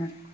పెడుతున్నాడు.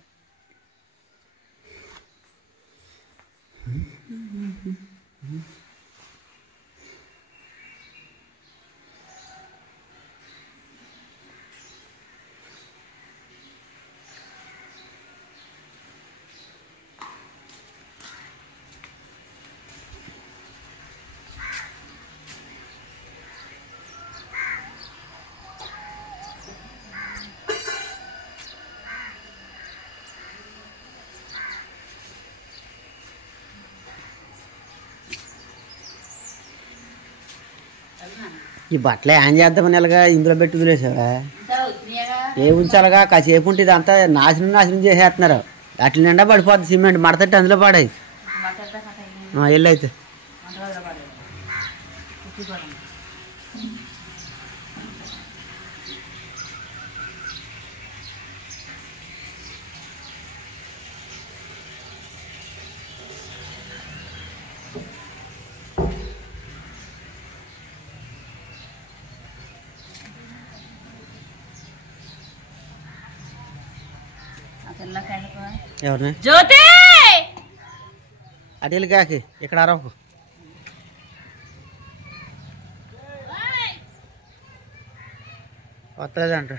ఈ బట్టలు ఏం చేద్దామని ఇలాగా ఇందులో పెట్టి వదిలేసావా? ఏ ఉంచాలగా కాసేపు ఉంటే ఇదంతా నాశనం చేసేస్తున్నారు. అట్ల నిండా పడిపోద్ది సిమెంట్ మడతట్టి అందులో పడాయి. వెళ్ళి అయితే ఎవరిని జ్యోతి అడిలు కాకి ఇక్కడ అరవకు. వస్తలేదంట.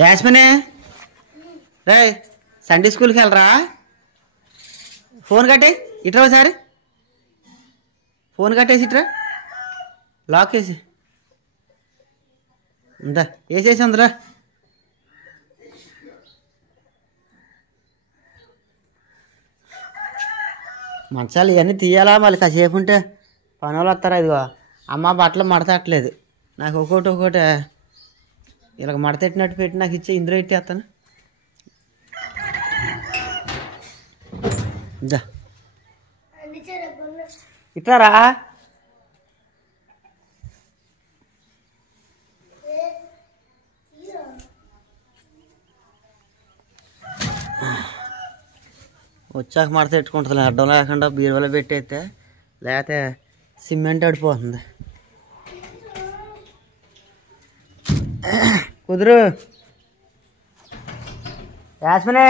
యాస్మినే రే సండే స్కూల్కి వెళ్ళరా? ఫోన్ కట్టే ఇట్రా ఒకసారి. ఫోన్ కట్టేసి ఇట్రా, లాక్ వేసి ఉందా వేసేసి అందులో. మంచాలు ఇవన్నీ తీయాలా మళ్ళీ కాసేపు ఉంటే పని వాళ్ళు వస్తారా? ఇదిగో అమ్మ బట్టలు మడతట్లేదు. నాకు ఒకటి ఇలా మడతెట్టినట్టు పెట్టి నాకు ఇచ్చే ఇందులో ఇట్టేస్తాను. ఇద్దా ఇట్లారా. వచ్చాక మడత పెట్టుకుంటుంది. అడ్డం లేకుండా బీరువాలో పెట్టేస్తే లేకపోతే సిమెంట్ అడిపోతుంది. కుదురు యాస్మినే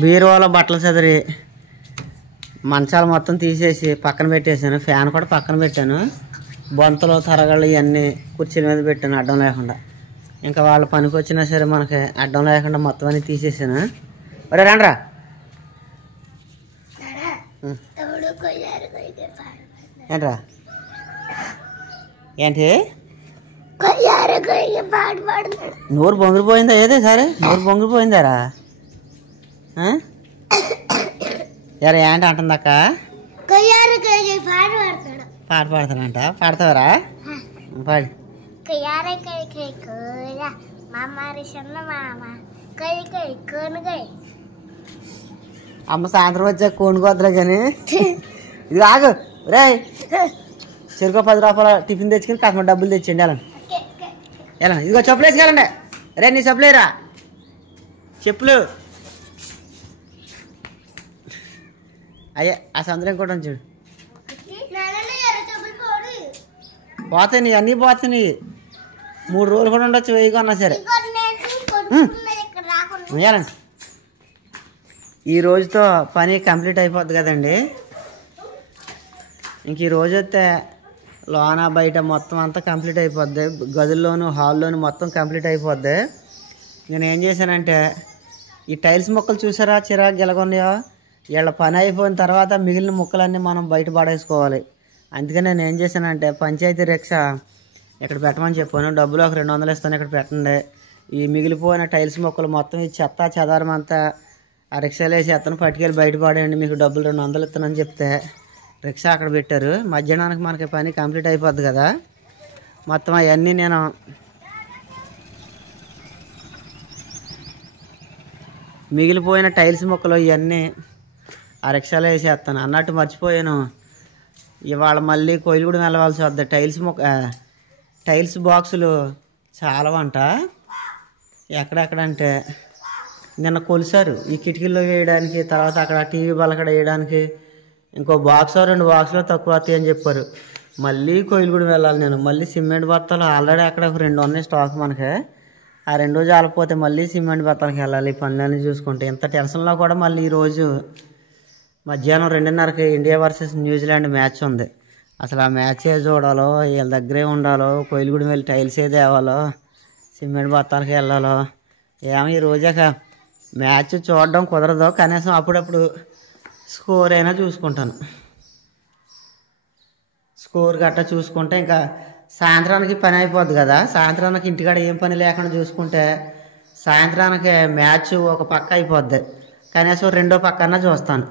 బీరువాలో బట్టలు చదిరి మంచాలు మొత్తం తీసేసి పక్కన పెట్టేశాను. ఫ్యాన్ కూడా పక్కన పెట్టాను. బొంతలు తరగళ్ళు ఇవన్నీ కుర్చీల మీద పెట్టాను అడ్డం లేకుండా. ఇంకా వాళ్ళ పనికి వచ్చినా సరే మనకి అడ్డం లేకుండా మొత్తం అన్నీ తీసేసాను. ఒరే రండ్రా. ఏంట్రా ఏంటి నోరు బొంగిరిపోయిందా? ఏదే సరే నోరు బొంగిరిపోయిందారా? ఎరా ఏంటి అంటుందక్క? పాట పాడతానంట. పాడతావరా? పాడి. అమ్మ సాయంత్రం వచ్చా కొనుక్కోద్దురా కానీ ఇది ఆగు. రే చెరుకు 10 రూపాయల టిఫిన్ తెచ్చుకుని కాస్త డబ్బులు తెచ్చేయండి. ఎలా ఇదిగో చెప్పులు వేసుకెళ్ళండి. రే నీ చెప్పులేరా? చెప్పులు అయ్యా ఆ సందులో ఇంకోటి చూడు. పోతాయి అన్నీ పోతాయి. 3 రోజులు కూడా ఉండొచ్చు వెయ్యి కొన్నా సరే. వేయాలండి. ఈ రోజుతో పని కంప్లీట్ అయిపోద్ది కదండి. ఇంక ఈ రోజు వస్తే లోన బయట మొత్తం అంతా కంప్లీట్ అయిపోద్ది. గదుల్లోను హాల్లోను మొత్తం కంప్లీట్ అయిపోద్ది. నేను ఏం చేశానంటే ఈ టైల్స్ మొక్కలు చూసారా చిరాకు గెలగొన్నాయో? వీళ్ళ పని అయిపోయిన తర్వాత మిగిలిన ముక్కలన్నీ మనం బయట పడేసుకోవాలి. అందుకని నేను ఏం చేశానంటే పంచాయతీ రిక్షా ఇక్కడ పెట్టమని చెప్పాను. డబ్బులు ఒక 200 ఇస్తాను ఇక్కడ పెట్టండి. ఈ మిగిలిపోయిన టైల్స్ మొక్కలు మొత్తం ఈ చెత్త చెదారం అంతా ఆ రిక్షాలో వేసి ఎత్తను పట్టుకెళ్ళి బయట పడేయండి, మీకు డబ్బులు 200 ఇస్తానని చెప్తే రిక్షా అక్కడ పెట్టారు. మధ్యాహ్నానికి మనకి పని కంప్లీట్ అయిపోద్ది కదా. మొత్తం అవన్నీ నేను మిగిలిపోయిన టైల్స్ మొక్కలు ఇవన్నీ ఆ రిక్షాలో వేసేస్తాను. అన్నట్టు మర్చిపోయాను, ఇవాళ మళ్ళీ కోయిలగూడెం వెళ్ళవలసి వద్ద. టైల్స్ బాక్సులు చాలా వంట. ఎక్కడెక్కడంటే నిన్న కొలిసారు ఈ కిటికీల్లో వేయడానికి, తర్వాత అక్కడ టీవీ బలకడ వేయడానికి ఇంకో బాక్స్ 2 బాక్సులు తక్కువ వస్తాయి అని చెప్పారు. మళ్ళీ కోయిలగూడెం వెళ్ళాలి నేను. మళ్ళీ సిమెంట్ బత్తాలు ఆల్రెడీ అక్కడ 2 ఉన్నాయి స్టాక్ మనకి. ఆ 2 జాలపోతే మళ్ళీ సిమెంట్ బత్తాలకి వెళ్ళాలి. పనులన్నీ చూసుకుంటే ఇంత టెన్షన్లో కూడా మళ్ళీ ఈరోజు మధ్యాహ్నం 2:30కి ఇండియా వర్సెస్ న్యూజిలాండ్ మ్యాచ్ ఉంది. అసలు ఆ మ్యాచే చూడాలో, వీళ్ళ దగ్గరే ఉండాలో, కోయిలగూడెం వెళ్ళి టైల్సే తేవాలో, సిమెంట్ బత్తాలకి వెళ్ళాలో ఏమో. ఈ రోజాక మ్యాచ్ చూడడం కుదరదు, కనీసం అప్పుడప్పుడు స్కోర్ అయినా చూసుకుంటాను. స్కోర్ గట్టా చూసుకుంటే ఇంకా సాయంత్రానికి పని అయిపోద్ది కదా. సాయంత్రానికి ఇంటికాడ ఏం పని లేకుండా చూసుకుంటే సాయంత్రానికి మ్యాచ్ ఒక పక్క అయిపోద్ది, కనీసం 2వ పక్కన చూస్తాను.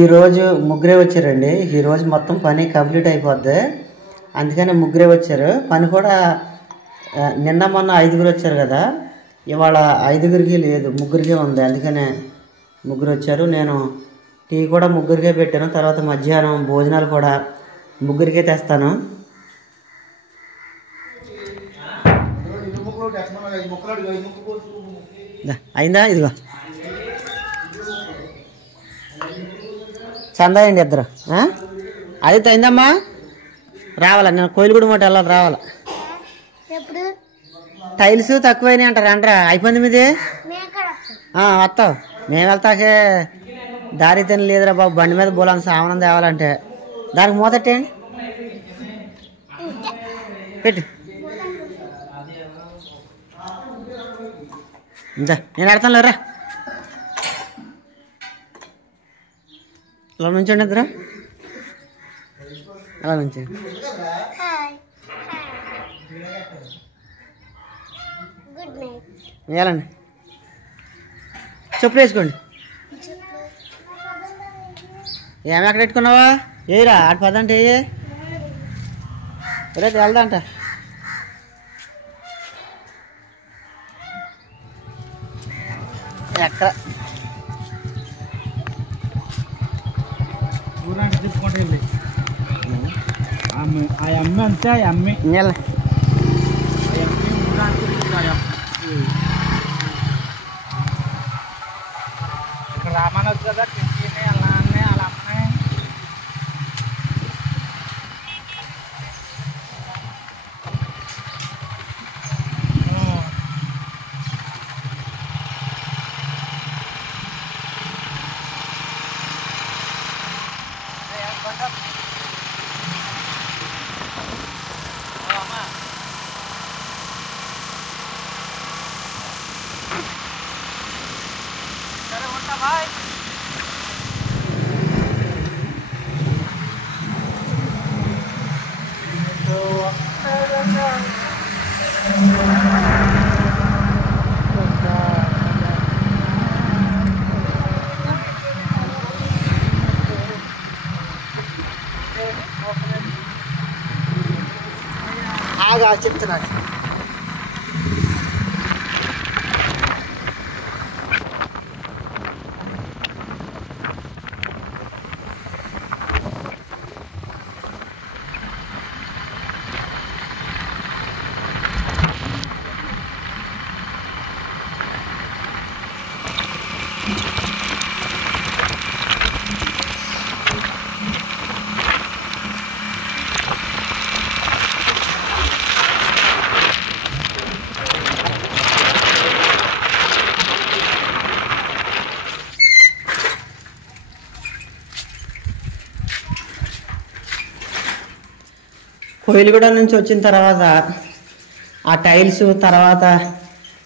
ఈరోజు ముగ్గురే వచ్చారండి. ఈరోజు మొత్తం పని కంప్లీట్ అయిపోద్ది, అందుకని ముగ్గురే వచ్చారు. పని కూడా నిన్న మొన్న 5గురు వచ్చారు కదా, ఇవాళ 5గురికి లేదు, ముగ్గురికే ఉంది. అందుకనే ముగ్గురు వచ్చారు. నేను టీ కూడా ముగ్గురికే పెట్టాను. తర్వాత మధ్యాహ్నం భోజనాలు కూడా ముగ్గురికే తెస్తాను. అయిందా? ఇదిగో చందా అండి ఇద్దరు. అది అయిందమ్మా, రావాలా? నేను కోయిలగూడెం మాట వెళ్ళాలి, రావాలా? టైల్స్ తక్కువైనాయి అంటారు, అంటారా? అయిపోయింది మీది? వస్తావు. మేము వెళ్తాకే దారి తిని లేదురా బాబు, బండి మీద బోలాను సామానం తేవాలంటే. దానికి మూతట్టేయండి, పెట్టు. ఇందా నేను ఆడతాను లేరా. అలా నుంచండి ఇద్దరా, అలా నుంచి వేయాలండి. చెప్పులు వేసుకోండి. ఏమి ఎక్కడ పెట్టుకున్నావా? ఏరా ఆట పదంటే ఏ రేపు వెళ్దాంట. ఎక్కడ తిప్పుకుంటూ వెళ్ళి ఆ అమ్మి అంతే ఆ అమ్మి ఇక్కడ రామానొచ్చు కదా కిందనే అలా అన్నీ అలా అమ్మనే. సరే ఉంటా బాయ్. ఆగా చెప్తున్నాడు. కోయిలగూడ నుంచి వచ్చిన తర్వాత ఆ టైల్స్, తర్వాత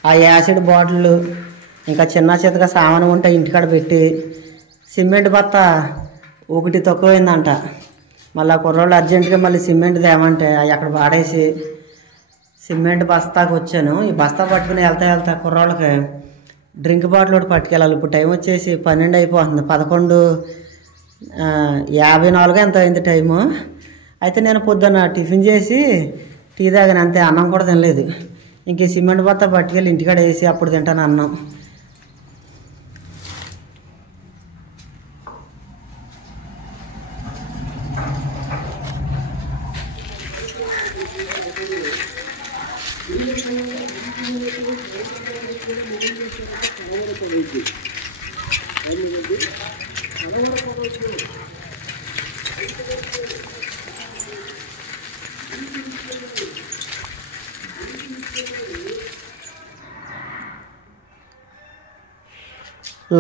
ఆ యాసిడ్ బాటిల్, ఇంకా చిన్న చితక సామాను ఉంటే ఇంటికాడ పెట్టి సిమెంట్ బత్త ఒకటి తక్కువైందంట. మళ్ళీ కుర్రోళ్ళు అర్జెంటుగా మళ్ళీ సిమెంట్ తేమంటే అవి అక్కడ పాడేసి సిమెంట్ బస్తాకు వచ్చాను. ఈ బస్తా పట్టుకుని వెళ్తా కుర్రోళ్ళకి డ్రింక్ బాటిల్ ఒకటి పట్టుకెళ్ళాలి. ఇప్పుడు టైం వచ్చేసి 12 అయిపోతుంది. 11:54 ఎంత అయింది టైము. అయితే నేను పొద్దున్న టిఫిన్ చేసి టీ తాగాను అంతే, అన్నం కూడా తినలేదు. ఇంక సిమెంట్ బత్త పట్టుకెళ్ళి ఇంటికాడ వేసి అప్పుడు తింటాను అన్నం.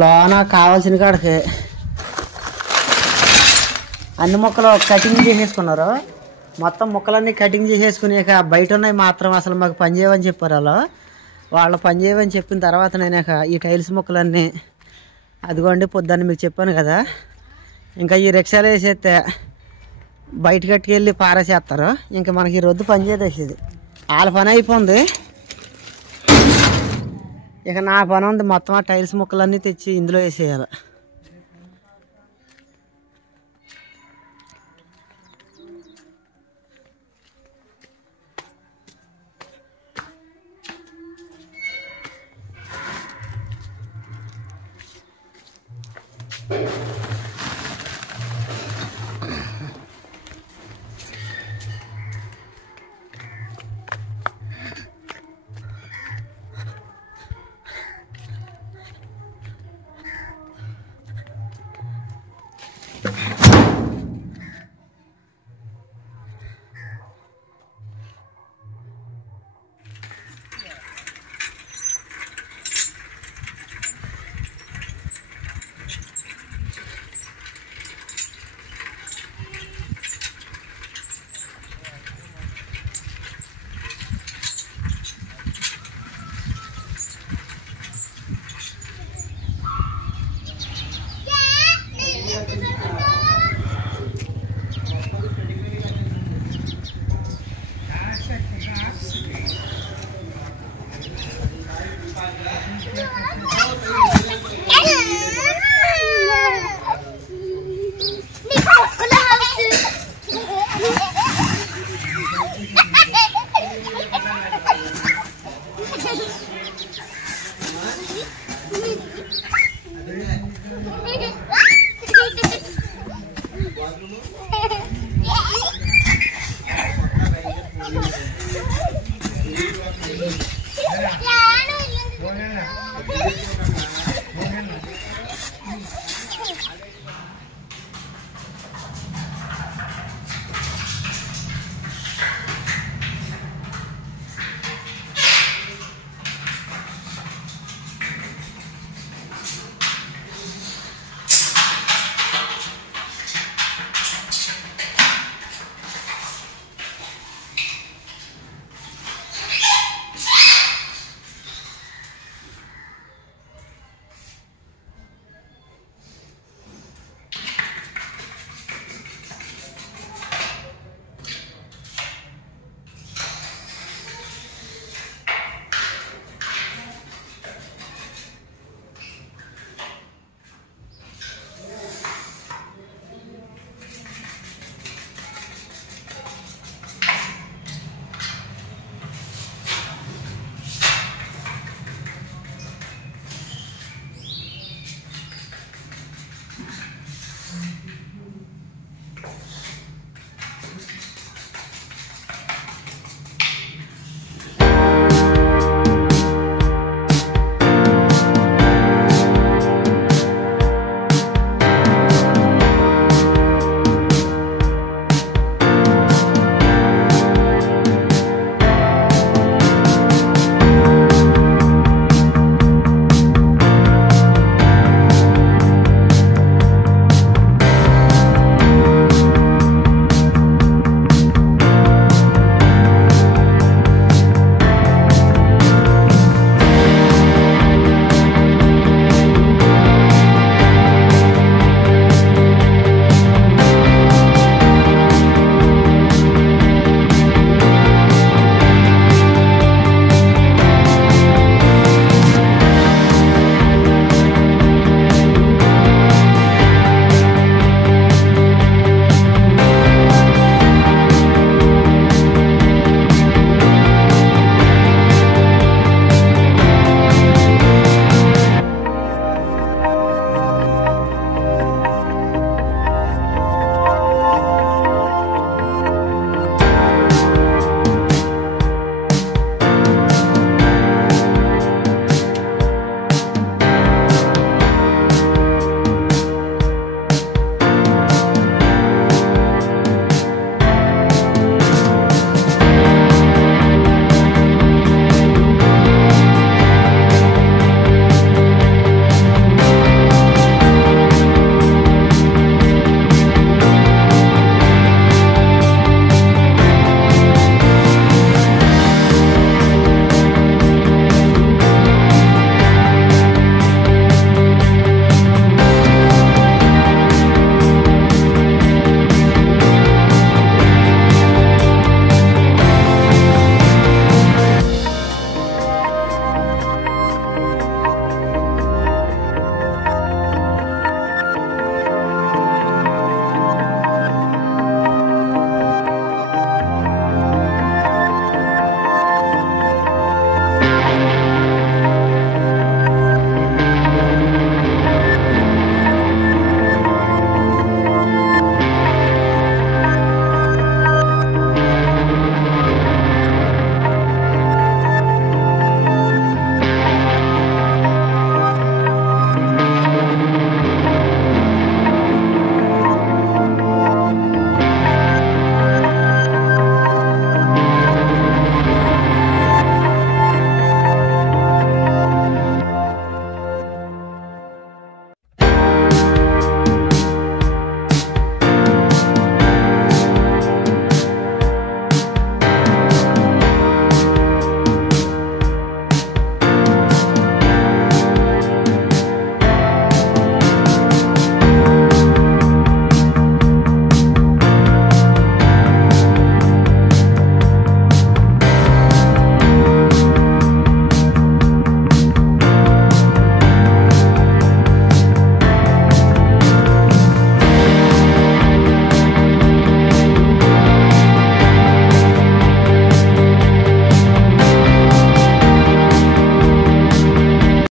లోన కావాల్సిన కాడికి అన్ని ముక్కలు కటింగ్ చేసేసుకున్నారు. మొత్తం ముక్కలన్నీ కటింగ్ చేసేసుకుని ఇక బయట ఉన్నాయి మాత్రం అసలు మాకు పని చేయమని చెప్పారు. వాళ్ళు పని చేయమని చెప్పిన తర్వాత నేను ఇక ఈ టైల్స్ ముక్కలన్నీ అదిగోండి పొద్దున్న మీకు చెప్పాను కదా, ఇంకా ఈ రిక్షాలు వేసేస్తే బయట కట్టుకెళ్ళి పారేసేస్తారు. ఇంకా మనకి ఈ రొద్దు పని చేసేది వాళ్ళ పని అయిపోయింది. ఇక నా పని ఉంది, మొత్తం ఆ టైల్స్ ముక్కలన్నీ తెచ్చి ఇందులో వేసేయాలి. బాత్రూమ్